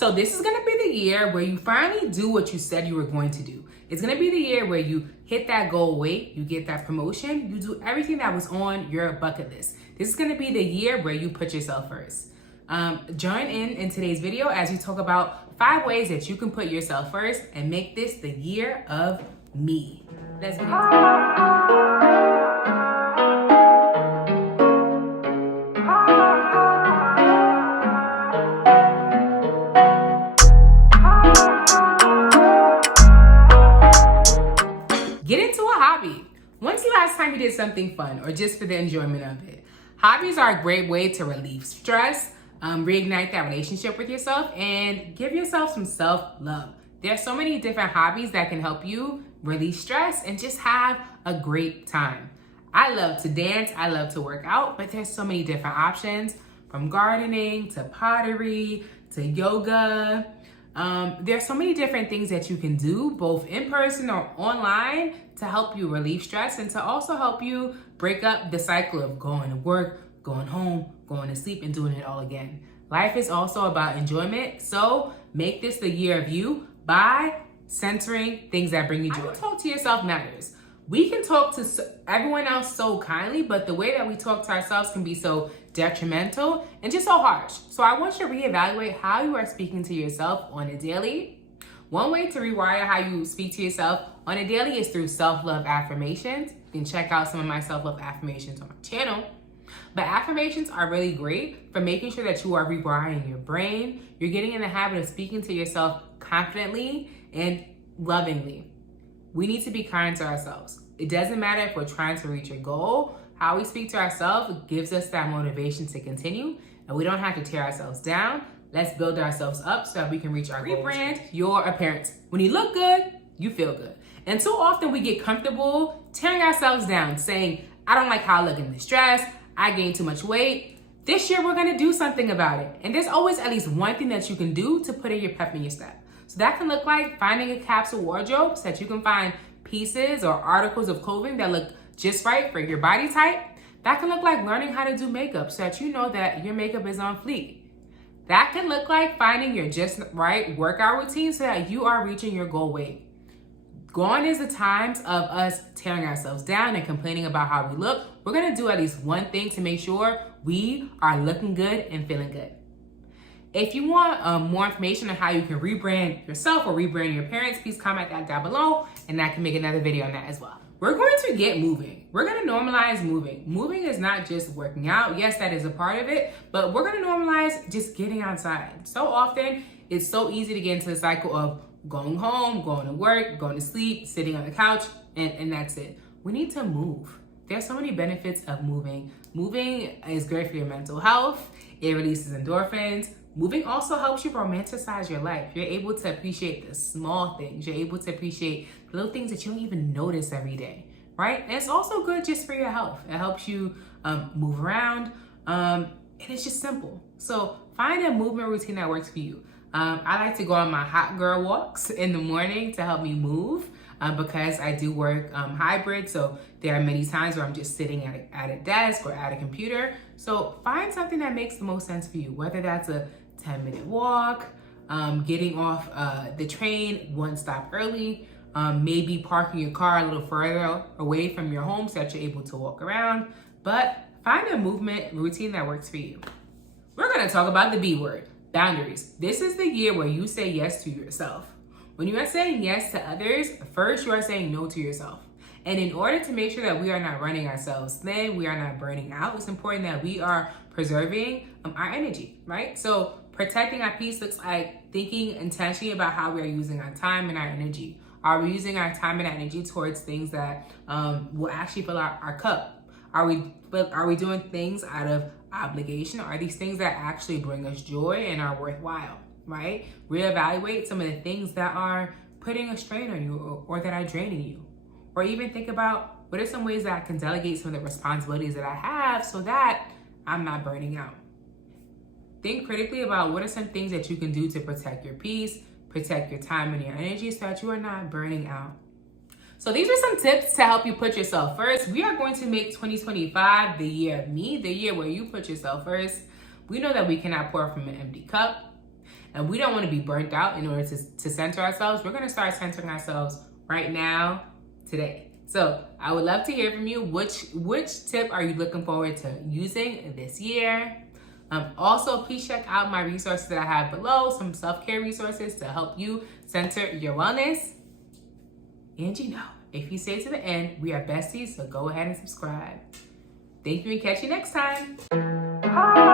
So this is gonna be the year where you finally do what you said you were going to do. It's gonna be the year where you hit that goal weight, you get that promotion, you do everything that was on your bucket list. This is gonna be the year where you put yourself first. Join in today's video as we talk about 5 ways that you can put yourself first and make this the year of me. Let's begin. Get into a hobby. When's the last time you did something fun or just for the enjoyment of it? Hobbies are a great way to relieve stress, reignite that relationship with yourself, and give yourself some self-love. There are so many different hobbies that can help you release stress and just have a great time. I love to dance, I love to work out, but there's so many different options, from gardening to pottery to yoga. There's so many different things that you can do, both in person or online, to help you relieve stress and to also help you break up the cycle of going to work, going home, going to sleep, and doing it all again. Life is also about enjoyment, so make this the year of you by centering things that bring you joy. How you talk to yourself matters. We can talk to everyone else so kindly, but the way that we talk to ourselves can be so detrimental and just so harsh. So I want you to reevaluate how you are speaking to yourself on a daily. One way to rewire how you speak to yourself on a daily is through self-love affirmations. You can check out some of my self-love affirmations on my channel. But affirmations are really great for making sure that you are rewiring your brain. You're getting in the habit of speaking to yourself confidently and lovingly. We need to be kind to ourselves. It doesn't matter if we're trying to reach a goal. How we speak to ourselves gives us that motivation to continue, and we don't have to tear ourselves down. Let's build ourselves up so that we can reach our goals. Rebrand your appearance. When you look good, you feel good. And so often we get comfortable tearing ourselves down, saying, I don't like how I look in this dress, I gained too much weight. This year we're gonna do something about it. And there's always at least one thing that you can do to put in your pep in your step. So that can look like finding a capsule wardrobe so that you can find pieces or articles of clothing that look just right for your body type. That can look like learning how to do makeup so that you know that your makeup is on fleek. That can look like finding your just right workout routine so that you are reaching your goal weight. Gone is the times of us tearing ourselves down and complaining about how we look. We're gonna do at least one thing to make sure we are looking good and feeling good. If you want more information on how you can rebrand yourself or rebrand your parents, please comment that down below and I can make another video on that as well. We're going to get moving. We're gonna normalize moving. Moving is not just working out. Yes, that is a part of it, but we're gonna normalize just getting outside. So often, it's so easy to get into the cycle of going home, going to work, going to sleep, sitting on the couch, and that's it. We need to move. There's so many benefits of moving. Moving is great for your mental health. It releases endorphins. Moving also helps you romanticize your life. You're able to appreciate the small things. You're able to appreciate the little things that you don't even notice every day, right? And it's also good just for your health. It helps you move around, and it's just simple. So find a movement routine that works for you. I like to go on my hot girl walks in the morning to help me move because I do work hybrid. So there are many times where I'm just sitting at a desk or at a computer. So find something that makes the most sense for you, whether that's a 10-minute walk, getting off the train one stop early, maybe parking your car a little further away from your home so that you're able to walk around. But find a movement routine that works for you. We're gonna talk about the B word. Boundaries. This is the year where you say yes to yourself. When you are saying yes to others, first you are saying no to yourself. And in order to make sure that we are not running ourselves thin, we are not burning out, it's important that we are preserving our energy, right? So protecting our peace looks like thinking intentionally about how we are using our time and our energy. Are we using our time and our energy towards things that will actually fill our cup? Are we doing things out of obligation? Are these things that actually bring us joy and are worthwhile, right? Reevaluate some of the things that are putting a strain on you or that are draining you. Or even think about what are some ways that I can delegate some of the responsibilities that I have so that I'm not burning out. Think critically about what are some things that you can do to protect your peace, protect your time and your energy so that you are not burning out. So these are some tips to help you put yourself first. We are going to make 2025 the year of me, the year where you put yourself first. We know that we cannot pour from an empty cup. and we don't want to be burnt out in order to center ourselves. We're going to start centering ourselves right now, today. So I would love to hear from you. Which tip are you looking forward to using this year? Also, please check out my resources that I have below, some self-care resources to help you center your wellness. And you know, if you stay to the end, we are besties, so go ahead and subscribe. Thank you and catch you next time. Bye.